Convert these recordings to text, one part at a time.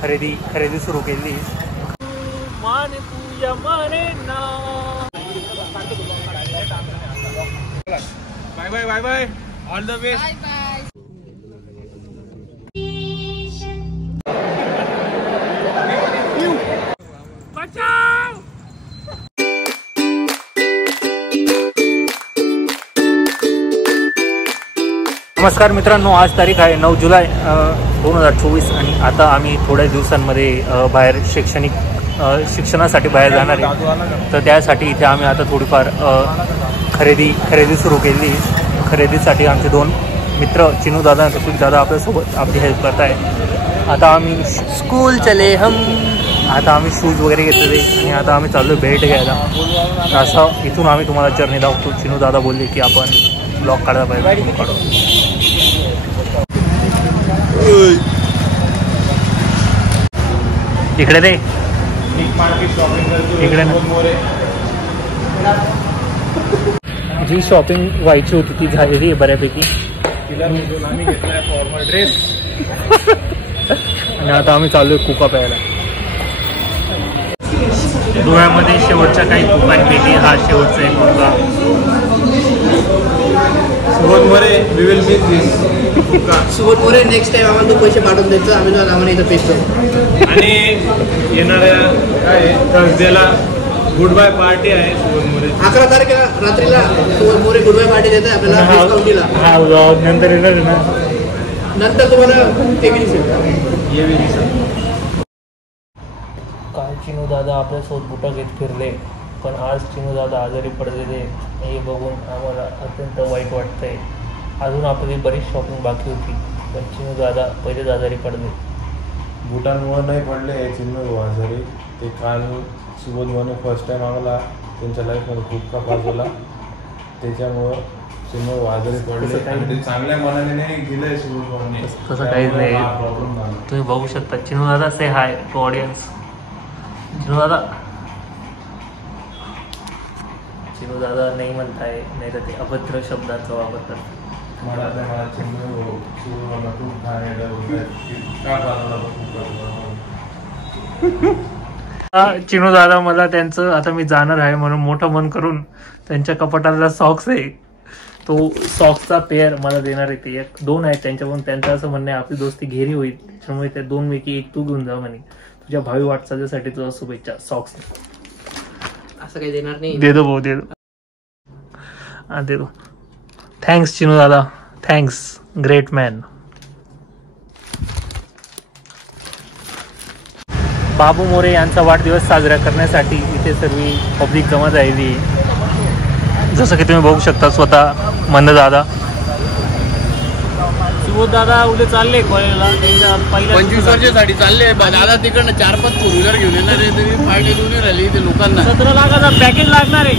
खरेदी सुरू केली. मान तुझ्या माने ना. Bye bye bye bye all the best. Bye bye. नमस्कार मित्रांनो, आज तारीख आहे 9 जुलै 2024 आणि आता आम्ही थोड्या दिवसांमध्ये बाहेर शिक्षणासाठी बाहेर जाणार आहे. तर त्यासाठी इथे आम्ही आता थोडीफार खरेदी सुरू केली. खरेदीसाठी आमचे 2 मित्र चिनू दादा आणि सुशील दादा आपल्यासोबत आपली हेल्प करत आहे. आता आम्ही स्कूल चले हम. आता आम्ही शूज वगैरे घेतलेले आणि आता आम्ही चाललो भेट घ्यायला. असं इथून आम्ही तुम्हाला जर्नी दाखवतो. चिनू दादा बोलले की आपण ब्लॉग काढायला पाहिजे. काढू इकडे दे. इकडे जी शॉपिंग व्हायची होती ती झालेली आहे बऱ्यापैकी. फॉर्मल ड्रेस आणि आता आम्ही चाललोय कुका प्यायला. डोळ्यामध्ये शेवटच्या काही कुकांपैकी हा शेवटचा एक कुका. Subodh More, we will miss this. Subodh More, next time आम्हाला तू पैसे पाठवून द्यायचं, आम्ही आम्हाला इथं पेस्ट करू. आणि येणाऱ्या काय थर्सडेला गुड बाय पार्टी आहे सुबोध मोरे. 11 तारखेला रात्रीला Subodh More goodbye party देत आहे आपल्याला डिस्काउंटीला. हा नंतर येणार ना. नंतर तुम्हाला ते बी दिसेल. काल चिनू दादा आपल्यासोबत बुटा घेत फिरले, पण आज चिनू दादा आजारी पडलेले. हे बघून आम्हाला अत्यंत वाईट वाटतंय. अजून आपली बरीच शॉपिंग बाकी होती, पण चिनू दादा पहिलेच आजारी पडले. बुटांमुळे नाही पडले चिन्नू आजारी. ते काल सुबोधने फर्स्ट टाइम आम्हाला त्यांच्या लाईफमध्ये खूप का पाजवला, त्याच्यामुळं चिन्नू आजारी पडले. ते चांगल्या मनाने नाही गेले सुबोधने. तसं काहीच नाही. तुम्ही बघू शकता. चिनू दादा से हाय टू ऑडियन्स. चिनू दादा नाही म्हणताय, नाही तर ते अभद्र शब्दांचा वापर करतात. चिनू दादा मला त्यांचं आता मी जाणार आहे म्हणून मोठं मन करून त्यांच्या कपाटाला सॉक्स आहे, तो सॉक्सचा पेअर मला देणार आहे. ते 2 आहेत त्यांच्याकडून. त्यांचं असं म्हणणं आहे आपली दोस्ती घेरी होईल, त्यामुळे त्या 2 पैकी 1 तू घेऊन जा म्हणे. तुझ्या भावी वाटचालीसाठी तुझा शुभेच्छा. सॉक्स असं काही देणार नाही. दे दो भाऊ, दे दो. हा दे दो. थँक्स चिनू दादा, थँक्स, ग्रेट मॅन. बाबू मोरे यांचा वाढदिवस साजरा करण्यासाठी इथे सर्व पब्लिक जमा झालेली. जसं की तुम्ही बघू शकता स्वतः मंद दादा, सुबोध दादा उद्या चालले कॉलेजला. त्यांच्या 25 वर्षासाठी चालले दादा. तिकडनं 4-5 फोर व्हीलर घेऊन येणार आहे. तुम्ही पार्टी देऊन राहिली इथे लोकांना. 17 लाखाचा पॅकेज लागणार आहे.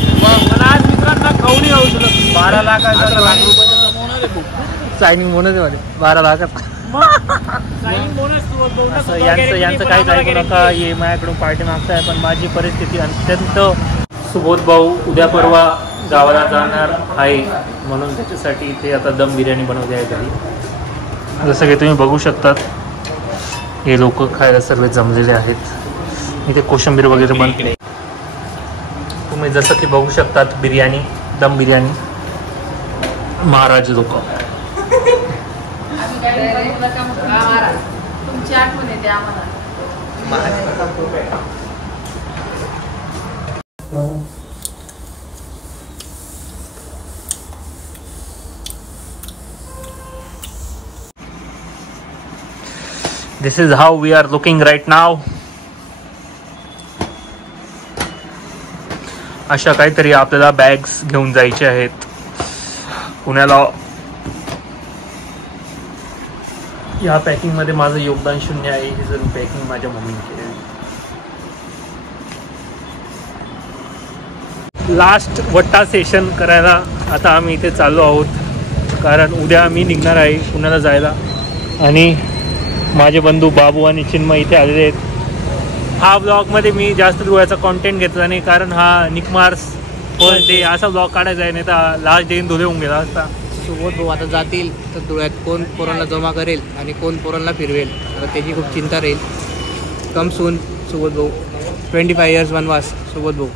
पण आज मित्रांना खाऊनी खाऊ तुला 12 लाखाचा लाख रुपयाचा कमवणार आहे. सायनिंग बोनस आहे मध्ये 12 लाखाचा. यांचं काहीच ऐकू नका. हे माझ्याकडून पार्टी मागताय, पण माझी परिस्थिती अत्यंत. सुबोध भाऊ उद्या परवा गावाला जाणार आहे म्हणून त्याच्यासाठी इथे आता दम बिर्याणी बनवली आहे घरी. जसं की तुम्ही बघू शकतात हे लोक खायला सर्व जमलेले आहेत. इथे कोशिंबीर वगैरे बनते. तुम्ही जसं की बघू शकतात बिर्याणी, दम बिर्याणी, महाराज लोक. तुमची आठवण येते आम्हाला. This is how we are looking right now. अशा काहीतरी आपल्याला बॅग्स घेऊन जायचे आहेत पुण्याला. या पॅकिंग मध्ये माझं योगदान 0 आहे. ही जर पॅकिंग माझ्या मम्मीने केलेली. लास्ट वट्टा सेशन करायला आता आम्ही इथे चाललो आहोत, कारण उद्या मी निघणार आहे पुण्याला जायला. आणि माझे बंधू बाबू आणि चिन्मय इथे आलेले आहेत. हा ब्लॉगमध्ये मी जास्त धुळ्याचा कॉन्टेंट घेतला नाही, कारण हा निकमार्स फर्स्ट डे असा ब्लॉग काढायचा आहे, नाही तर लास्ट डे धुळे होऊन गेला असता. सुबोध भाऊ आता जातील तर धुळ्यात कोण पोरांना जमा करेल आणि कोण पोरांना फिरवेल, आता त्याची खूप चिंता राहील. कम सून सुबोध भाऊ. 25 years वनवास सुबोध भाऊ.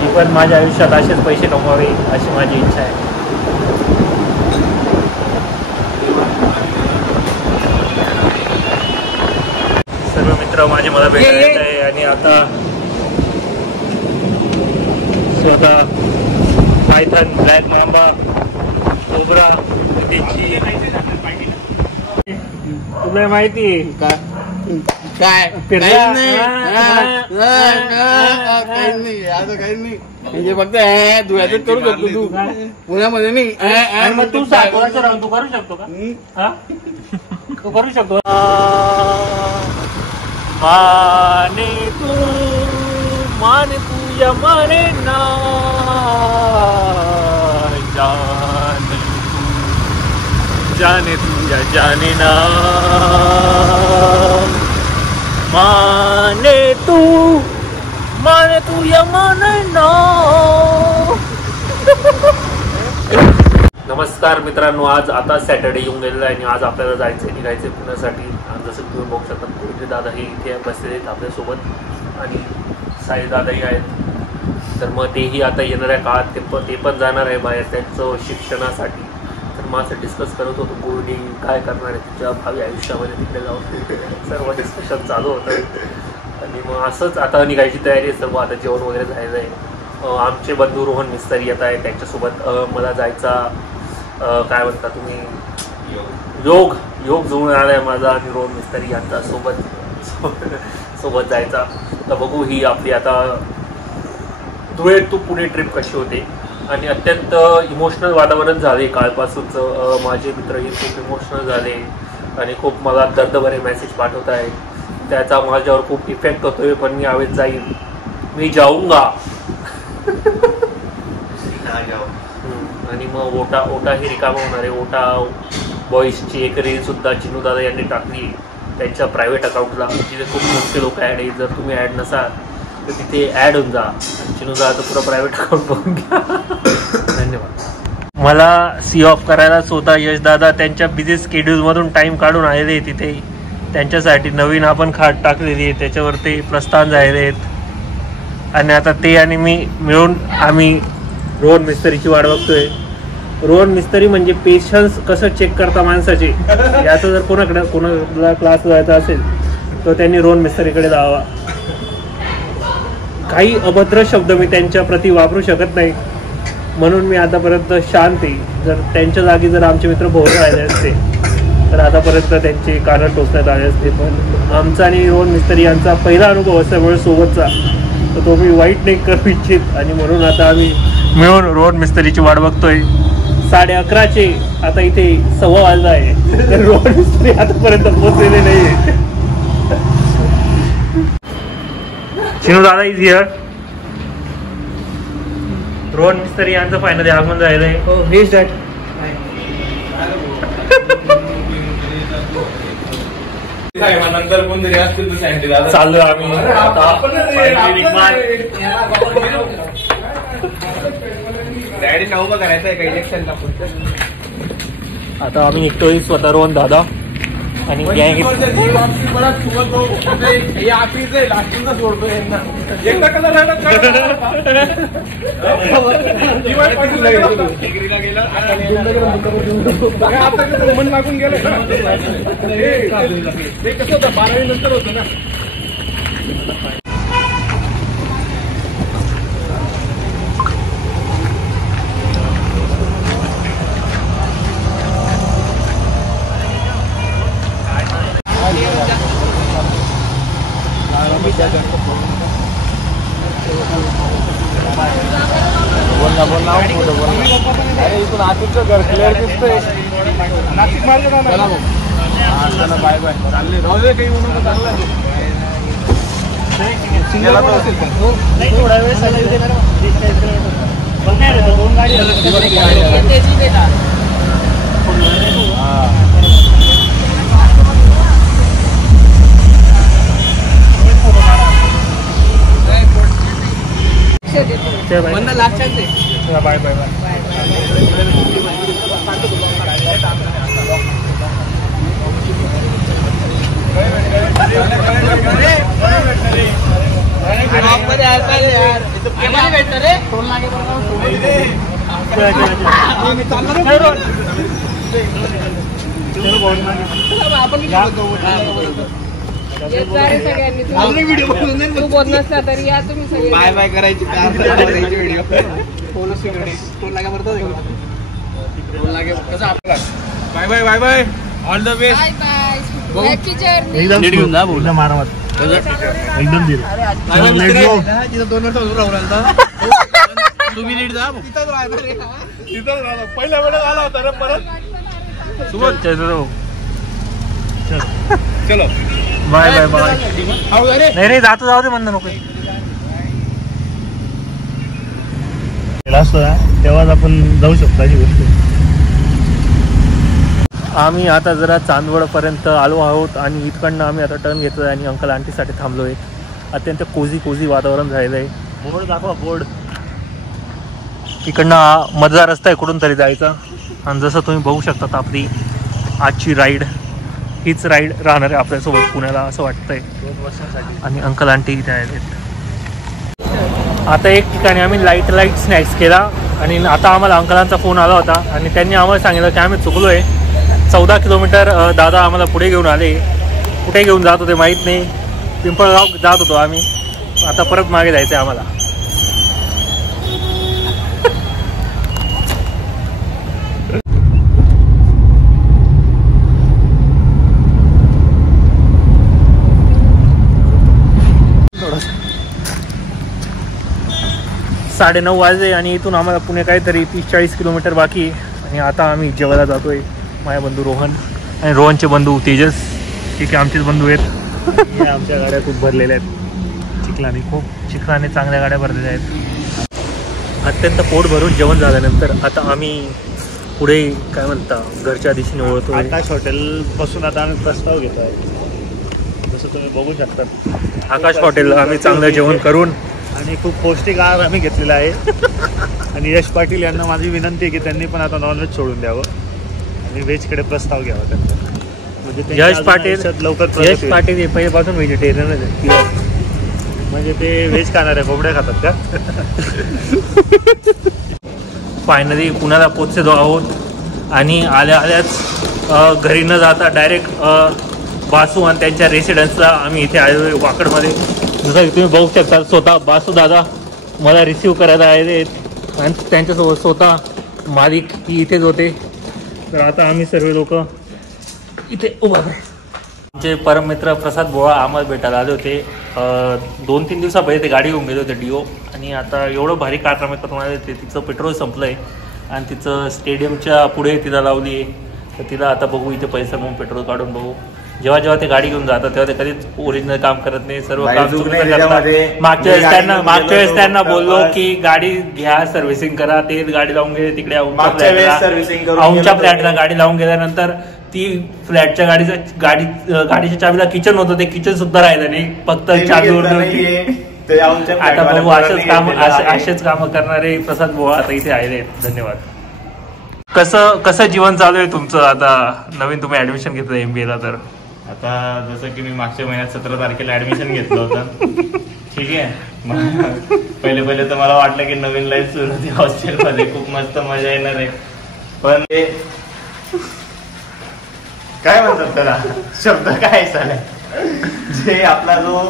मी पण माझ्या आयुष्यात असेच पैसे कमवावे अशी माझी इच्छा आहे. सर्व मित्र माझे मला भेटायला येत आहे आणि आता स्वतः पायथन, ब्लॅक मांबा, कोबरा त्यांची तुला माहिती आहे काय फिरला? म्हणजे फक्त धुळ्यातच करू शकतो तू, पुण्यामध्ये नाही. मग तू साकोळाचं राहून तू करू शकतो का? हा तू करू शकतो. माने तू या माने ना जाने तू या जाने ना माने तू या माने ना. नमस्कार मित्रांनो, आज आता सॅटर्डे येऊन गेलेला आहे आणि आज आपल्याला जायचं निघायचं पुण्यासाठी. जसं तुम्ही बघू शकता गुरुजी दादा हे इथे बसलेले आहेत आपल्यासोबत आणि साई दादाही आहेत. तर मग तेही आता येणाऱ्या काळात ते पण जाणार आहे बाहेर त्यांचं शिक्षणासाठी. तर मग असं डिस्कस करत होतो गुरुजी काय करणार आहे तुझ्या भावी आयुष्यामध्ये तिकडे जाऊन सर्व डिस्कशन चालू होतं. आणि मग असंच आता निघायची तयारी आहे सर्व. आता जेवण वगैरे झालेलं आहे. आमचे बंधू रोहन मिस्त्री येत आहे, त्यांच्यासोबत मला जायचा काय म्हणता तुम्ही योग जुळून आला आहे माझा आणि रोहन मिस्त्री यांचा सोबत जायचा. तर बघू ही आपली आता धुळे टू पुणे ट्रिप कशी होते. आणि अत्यंत इमोशनल वातावरण झाले कालपासूनचं. माझे मित्रही खूप इमोशनल झाले आणि खूप मला दर्दभरे मेसेज पाठवत आहे. त्याचा माझ्यावर खूप इफेक्ट होतोय. पण मी यावेळेस जाईल, मी जाऊंगा. आणि मग ओटा ही रिकामा होणार आहे. ओटा बॉईजची एक रील सुद्धा चिनू दादा यांनी टाकली त्यांच्या प्रायव्हेट अकाउंटला, जिथे खूप मोठे लोक ॲड आहे. जर तुम्ही ॲड नसाल तर तिथे ॲड होऊन जा. चिनू दादाचं पुरं प्रायव्हेट अकाउंट बघून घ्या. धन्यवाद. मला सी ऑफ करायला स्वतः यशदादा त्यांच्या बिझी स्केड्यूलमधून टाईम काढून आलेले आहे. तिथे त्यांच्यासाठी नवीन आपण खाट टाकलेली आहे, त्याच्यावर ते प्रस्थान झालेले आहेत. आणि आता ते आणि मी मिळून आम्ही रोहन मिस्त्रीची वाट बघतोय. रोहन मिस्त्री म्हणजे पेशन्स कसं चेक करता माणसाचे, याचं जर कोणाला क्लास जायचा असेल तर त्यांनी रोहन मिस्त्रीकडे जावा. काही अभद्र शब्द मी त्यांच्या प्रती वापरू शकत नाही, म्हणून मी आतापर्यंत शांत आहे. जर त्यांच्या जागी जर आमचे मित्र भोर राहिले असते तर आतापर्यंत त्यांचे कानं टोचण्यात आले असते. पण आमचा आणि रोहन मिस्त्री यांचा पहिला अनुभव असल्यामुळे सोबतचा, तर तो मी वाईट नाही करू इच्छित. आणि म्हणून आता आम्ही मिळून रोहन मिस्त्रीची वाट बघतोय. 11:30चे आता इथे 1:15 वाजला आहे, तर रोहन मिस्त्री आतापर्यंत पोहोचलेले नाही आहे. चिनू दादा इज हिअर. रोहन मिस्त्री यांचं फायनली आगमन झालेलं आहे. हो, हे इज दॅट. नंतर कोणतरी असतील तर सांगितलं चाललोय आम्ही आता. डॅडीला उभं करायचं आहे का इलेक्शन टाकून. आता आम्ही निघतोय स्वतः रोहन दादा आणि गँग. मन लागून गेलं ते कसं होतं 12वी नंतर होतं ना. बोलला अरे इथून आतूचं घर क्लिअर दिसतंय. नाशिक मार्ग चला बाय बाय. चालले राहू दे, काही म्हणून चांगलं थोडा वेळ दोन गाडी टेक केअर बंदा लास्ट चान्स आहे. Bye bye bye. तू बोल नसला तरी या तुम्ही सगळे बाय बाय करायची video bye bye bye bye all the best. Bye bye happy journey. एकदम मारामात एकदम दिल. तिथं 2 वर्ष राहू राहिला तुम्ही नीट जा. तिथंच राहणार पहिल्या वेळेस आला होता रे परत. सुबोध चलो बाय बाय बाय. नाही रे जातो जाऊ दे म्हणणं नको. तेव्हाच आपण जाऊ शकतो अशी गोष्ट. आम्ही आता जरा चांदवडपर्यंत आलो आहोत आणि इथकडनं आम्ही आता टर्न घेतोय आणि अंकल आंटीसाठी थांबलो आहे. अत्यंत कोझी वातावरण झालेलं आहे. बोर्ड दाखवा बोर्ड. इकडनं मधला रस्ता आहे कुठून तरी जायचा. आणि जसं तुम्ही बघू शकता आपली आजची राईड हीच राईड राहणार आहे आपल्यासोबत पुण्याला असं वाटतंय 2 वर्षांसाठी. आणि अंकल आंटी इथे आहेत. आता एक ठिकाणी आम्ही लाईट स्नॅक्स केला आणि आता आम्हाला अंकलांचा फोन आला होता आणि त्यांनी आम्हाला सांगितलं की आम्ही चुकलो आहे. 14 किलोमीटर दादा आम्हाला पुढे घेऊन आले. कुठे घेऊन जात होते माहीत नाही. पिंपळगाव जात होतो आम्ही. आता परत मागे जायचं आहे आम्हाला. साडे 9 वाजले आणि इथून आम्हाला पुणे काहीतरी 30-40 किलोमीटर बाकी आहे. आणि आता आम्ही जेवायला जातोय. माझे बंधू रोहन आणि रोहनचे बंधू तेजस. ठीक आहे आमचेच बंधू आहेत. आमच्या गाड्या खूप भरलेल्या आहेत. चिखलाने चांगल्या गाड्या भरलेल्या आहेत. अत्यंत पोट भरून जेवण झाल्यानंतर आता आम्ही पुढे काय म्हणता घरच्या दिशेने वळतो. आकाश हॉटेलपासून आता आम्ही प्रस्ताव घेतो आहे. जसं तुम्ही बघू शकता आकाश हॉटेलला आम्ही चांगलं जेवण करून आणि खूप पौष्टिक आहार आम्ही घेतलेला आहे. आणि यश पाटील यांना माझी विनंती आहे की त्यांनी पण आता नॉनव्हेज सोडून द्यावं आणि व्हेजकडे प्रस्ताव घ्यावा त्यांचा. म्हणजे यश पाटील लवकर पाटील हे पहिल्यापासून व्हेजिटेरियनच आहे. म्हणजे ते व्हेज खाणाऱ्या कोंबड्या खातात का? फायनली पुण्याला पोचलेलो आहोत आणि आल्याच घरी न जाता डायरेक्ट बासू आणि त्यांच्या रेसिडेन्सला आम्ही इथे आलो आहे वाकडमध्ये. जसं तुम्ही बघू शकता स्वतः बासू दादा मला रिसीव करायला आले आहेत आणि त्यांच्यासोबत स्वतः मालिक ही इथेच होते. तर आता आम्ही सर्व लोक इथे उभा आहे. आमचे परममित्र प्रसाद बोळा आम्हाला भेटायला आले होते. 2-3 दिवसापहिले ते गाडी घेऊन गेले होते डिओ. आणि आता एवढं भारी कारनामे करून आले होते. तिचं पेट्रोल संपलं आहे आणि तिचं स्टेडियमच्या पुढे तिला लावली आहे. तर तिला आता बघू इथे पैसा म्हणून पेट्रोल काढून बघू. जेव्हा ते गाडी घेऊन जातात तेव्हा ते कधीच ओरिजिनल काम करत नाही. सर्व काम चुकीचं करतात. मागच्या वेळेस त्यांना बोललो की गाडी घ्या सर्व्हिसिंग करा. ते गाडी लावून गेले तिकडे आमच्या फ्लॅटला गाडी लावून गेल्यानंतर ती फ्लॅटच्या गाडीच्या चावीला किचन होतं. ते किचन सुद्धा राहिलं नाही. फक्त चावीवर आता बघू असेच काम करणारे प्रसाद बोळा आता इथे आले आहेत. धन्यवाद. कसं जीवन चालू आहे तुमचं? आता नवीन तुम्ही ऍडमिशन घेतलं MBA ला. तर आता जसं की मी मागच्या महिन्यात 17 तारखेला ऍडमिशन घेतलं होतं. ठीक आहे. पहिले तर मला वाटलं की नवीन लाईफ सुरू होती हॉस्टेलमध्ये. खूप मस्त मजा येणार आहे. पण ते काय म्हणतात त्याला शब्द काय चालेल जे आपला जो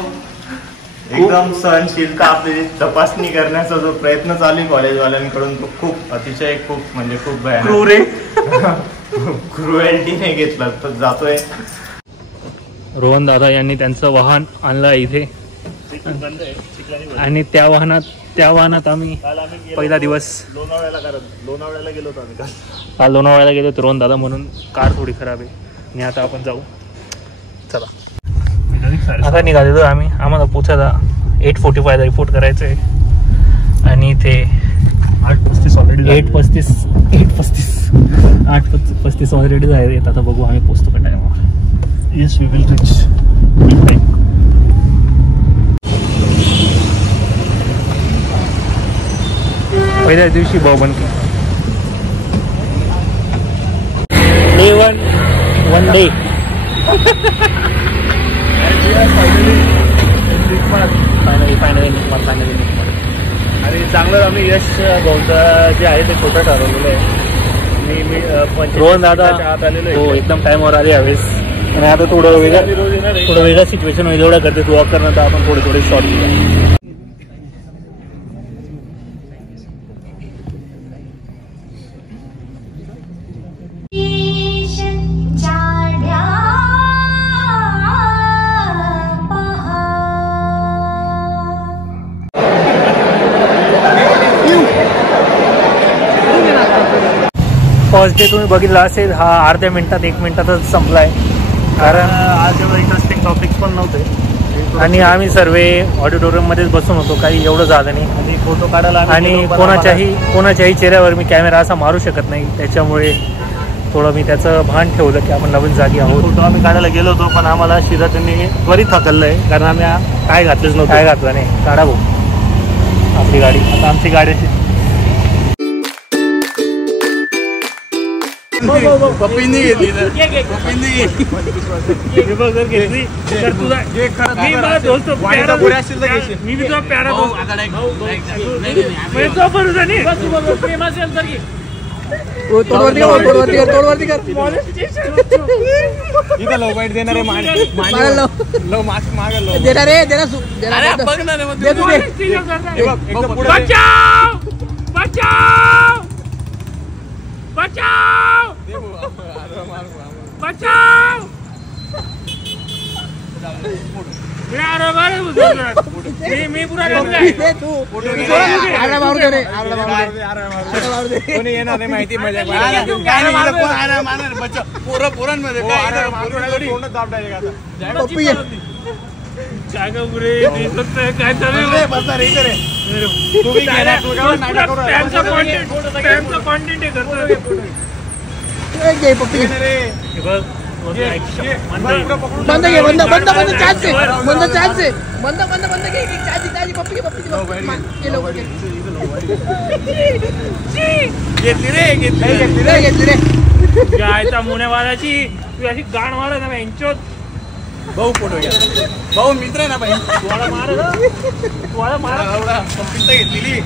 एकदम सहनशीलता आपली तपासणी करण्याचा जो प्रयत्न चालू आहे कॉलेजवाल्यांकडून तो खूप अतिशय खूप भयानक क्रुएल्टीने घेतला तर जातोय. रोहन दादा यांनी त्यांचं वाहन आणलं इथे आणि त्या वाहनात आम्ही पहिला दिवस लोणावळ्याला गेलो होतो आम्ही काल. लोणावळ्याला गेलो होतो रोहन दादा म्हणून. कार थोडी खराब आहे आणि आता आपण जाऊ. चला आता निघालेलो आम्ही. आम्हाला पोचायला 8:45 रिपोर्ट करायचं आहे आणि इथे 8:35 ऑलरेडी 8:35 ऑलरेडी आहेत. आता बघू आम्ही पोचतो का टायमावर. Yes, we will reach in time. पहिल्याच दिवशी भाऊबंदी. Day one day. फायनली आणि चांगलं आम्ही यश भाऊंचं जे आहे ते छोटं ठरवलेलं आहे. मी रोहन दादा आत आलेलो हो एकदम टाइमवर आले यावेळेस. आणि आता थोडं वेगळं सिच्युएशन होईल एवढं करते तू वॉक करणं तर आपण थोडे शॉर्ट घेऊया. फर्स्ट डे तुम्ही बघितला असेल हा अर्ध्या मिनिटात 1 मिनिटातच संपलाय. कारण आज एवढं इंटरेस्टिंग टॉपिक्स पण नव्हते आणि आम्ही सर्व ऑडिटोरियममध्येच बसून होतो. काही एवढं झालं नाही आणि फोटो काढायला आणि कोणाच्याही चेहऱ्यावर मी कॅमेरा असा मारू शकत नाही. त्याच्यामुळे थोडं मी त्याचं भान ठेवलं की आपण नवीन जागी आहोत. फोटो आम्ही काढायला गेलो होतो पण आम्हाला शिरतने त्वरित हकललं आहे कारण आम्ही काय घातलंच नव्हतं. काय घातलं नाही. काढा भाऊ आपली गाडी. आता आमची गाडी पप्पींनी घेतली तर तुझा मी तुझा प्यारा तोडवरती कर इथं लो बाईट देणार लो मास्क मागल लो देणार रे देणार बघणार बचाओ बचाओ मी पुरा येणार नाही माहिती मजा पोरांमध्ये गायचा मुनेवाल्याची तू अशी गाण मारत ना यांच्यात भाऊ फोटो घ्या. भाऊ मित्र आहे ना भाई. तुम्हाला मार घेतलेली